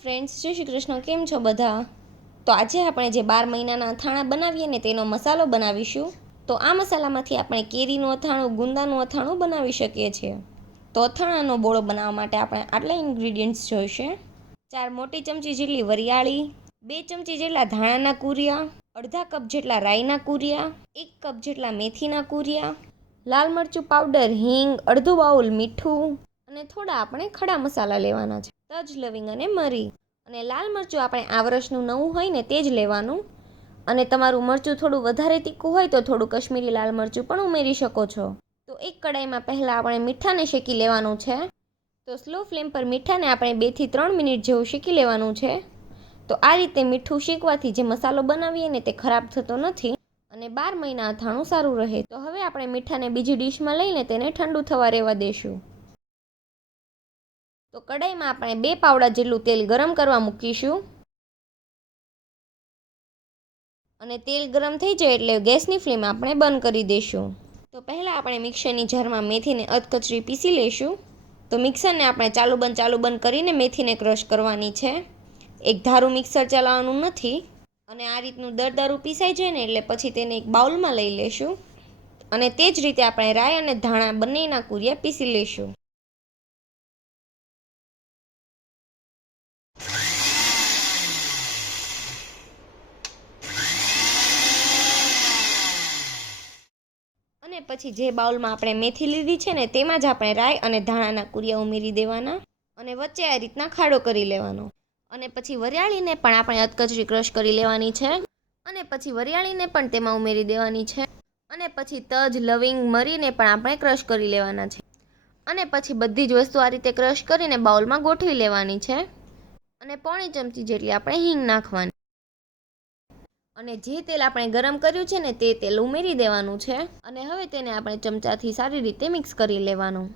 Friends, જય શ્રી કૃષ્ણ. કેમ છો બધા? તો આજે આપણે જે 12 મહિનાના અથાણા બનાવીએ ને તેનો મસાલો બનાવીશું. તો આ મસાલામાંથી આપણે કેરીનું અથાણું, ગુંદાનું અથાણું બનાવી શકીએ છીએ. તો અથાણાનો બોળો બનાવવા માટે આપણે આટલા ઇન્ગ્રીડિયન્ટ્સ જોઈશે. 4 મોટી ચમચી જેટલી વરિયાળી, 2 ચમચી જેટલા ધાણાના કૂરિયા, અડધા કપ જેટલા રાઈના કૂરિયા, 1 કપ જેટલા મેથીના કૂરિયા, લાલ મરચું પાવડર, હિંગ, અડધું બાઉલ મીઠું અને થોડા આપણે ખડા મસાલા લેવાના છે, તજ, લવિંગ અને મરી. અને લાલ મરચું આપણે આ વર્ષનું નવું હોય ને તે જ લેવાનું. અને તમારું મરચું થોડું વધારે તીખું હોય તો થોડું કશ્મીરી લાલ મરચું પણ ઉમેરી શકો છો. તો એક કડાઈમાં પહેલાં આપણે મીઠાને શેકી લેવાનું છે. તો સ્લો ફ્લેમ પર મીઠાને આપણે 2 થી 3 મિનિટ જેવું શેકી લેવાનું છે. તો આ રીતે મીઠું શેકવાથી જે મસાલો બનાવીએ ને તે ખરાબ થતો નથી અને 12 મહિના અથાણું સારું રહે. તો હવે આપણે મીઠાને બીજી ડીશમાં લઈને તેને ઠંડુ થવા રહેવા દેશું. તો કડાઈમાં આપણે 2 પાવડા જેટલું તેલ ગરમ કરવા મૂકીશું. અને તેલ ગરમ થઈ જાય એટલે ગેસની ફ્લેમ આપણે બંધ કરી દઈશું. તો પહેલાં આપણે મિક્સરની જારમાં મેથીને અધકચરી પીસી લઈશું. તો મિક્સરને આપણે ચાલુ બંધ કરીને મેથીને ક્રશ કરવાની છે. એક ધારું મિક્સર ચલાવવાનું નથી. અને આ રીતનું દરદરું પીસાઈ જાય ને એટલે પછી તેને એક બાઉલમાં લઈ લેશું. અને તે જ રીતે આપણે રાઈ અને ધાણા બંનેના કૂરિયા પીસી લઈશું. અને પછી જે બાઉલમાં આપણે મેથી લીધી છે ને તેમાં જ આપણે રાઈ અને ધાણાના કૂરિયા ઉમેરી દેવાના અને વચ્ચે આ રીતના ખાડો કરી લેવાનો. અને પછી વરિયાળીને પણ આપણે અધકચરી ક્રશ કરી લેવાની છે. અને પછી વરિયાળીને પણ તેમાં ઉમેરી દેવાની છે. અને પછી તજ, લવિંગ, મરીને પણ આપણે ક્રશ કરી લેવાના છે. અને પછી બધી જ વસ્તુ આ રીતે ક્રશ કરીને બાઉલમાં ગોઠવી લેવાની છે. અને પોણી ચમચી જેટલી આપણે હિંગ નાખવાની. અને જે તેલ આપણે ગરમ કર્યું છે ને તે તેલ ઉમેરી દેવાનું છે. અને હવે તેને આપણે ચમચાથી સારી રીતે મિક્સ કરી લેવાનું.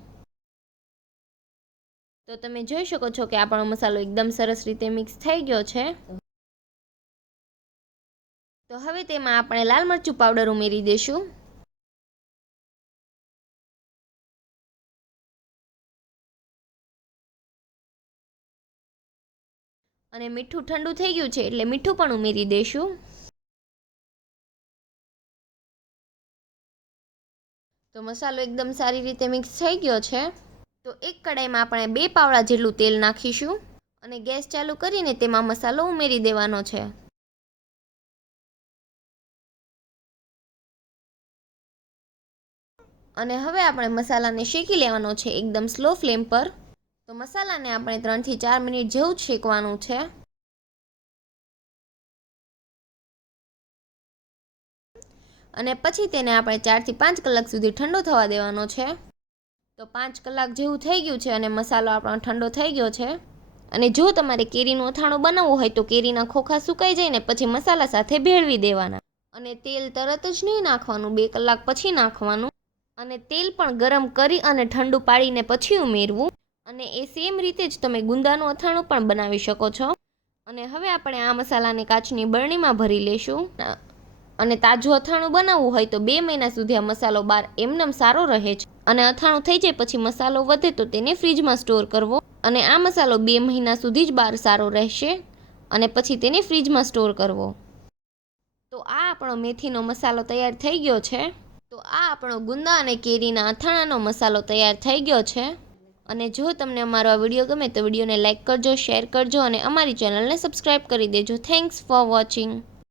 તો તમે જોઈ શકો છો કે આપણો મસાલો એકદમ સરસ રીતે મિક્સ થઈ ગયો છે. તો હવે તેમાં આપણે લાલ મરચું પાવડર ઉમેરી દઈશું. અને મીઠું ઠંડુ થઈ ગયું છે એટલે મીઠું પણ ઉમેરી દઈશું. તો મસાલો એકદમ સારી રીતે મિક્સ થઈ ગયો છે. તો એક કડાઈમાં આપણે 2 પાવડા જેટલું તેલ નાખીશું. અને ગેસ ચાલુ કરીને તેમાં મસાલો ઉમેરી દેવાનો છે. અને હવે આપણે મસાલાને શેકી લેવાનો છે એકદમ સ્લો ફ્લેમ પર. તો મસાલાને આપણે 3 થી 4 મિનિટ જેવું જ શેકવાનું છે. અને પછી તેને આપણે 4 થી 5 કલાક સુધી ઠંડો થવા દેવાનો છે. તો 5 કલાક જેવું થઈ ગયું છે અને મસાલો આપણો ઠંડો થઈ ગયો છે. અને જો તમારે કેરીનું અથાણું બનાવવું હોય તો કેરીના ખોખા સુકાઈ જાય ને પછી મસાલા સાથે ભેળવી દેવાના. અને તેલ તરત જ નહીં નાખવાનું, 2 કલાક પછી નાખવાનું. અને તેલ પણ ગરમ કરી અને ઠંડુ પાડીને પછી ઉમેરવું. અને એ સેમ રીતે જ તમે ગુંદાનું અથાણું પણ બનાવી શકો છો. અને હવે આપણે આ મસાલાને કાચની બરણીમાં ભરી લેશું. અને તાજું અથાણું બનાવવું હોય તો 2 મહિના સુધી આ મસાલો બહાર એમનેમ સારો રહે છે. અને અથાણું થઈ જાય પછી મસાલો વધે તો તેને ફ્રીજમાં સ્ટોર કરવો. અને આ મસાલો 2 મહિના સુધી જ બહાર સારો રહેશે. અને પછી તેને ફ્રીજમાં સ્ટોર કરવો. તો આ આપણો મેથીનો મસાલો તૈયાર થઈ ગયો છે. તો આ આપણો ગુંદા અને કેરીના અથાણાનો મસાલો તૈયાર થઈ ગયો છે. અને જો તમને અમારો આ વિડીયો ગમે તો વિડીયોને લાઇક કરજો, શેર કરજો અને અમારી ચેનલને સબસ્ક્રાઈબ કરી દેજો. Thanks for watching.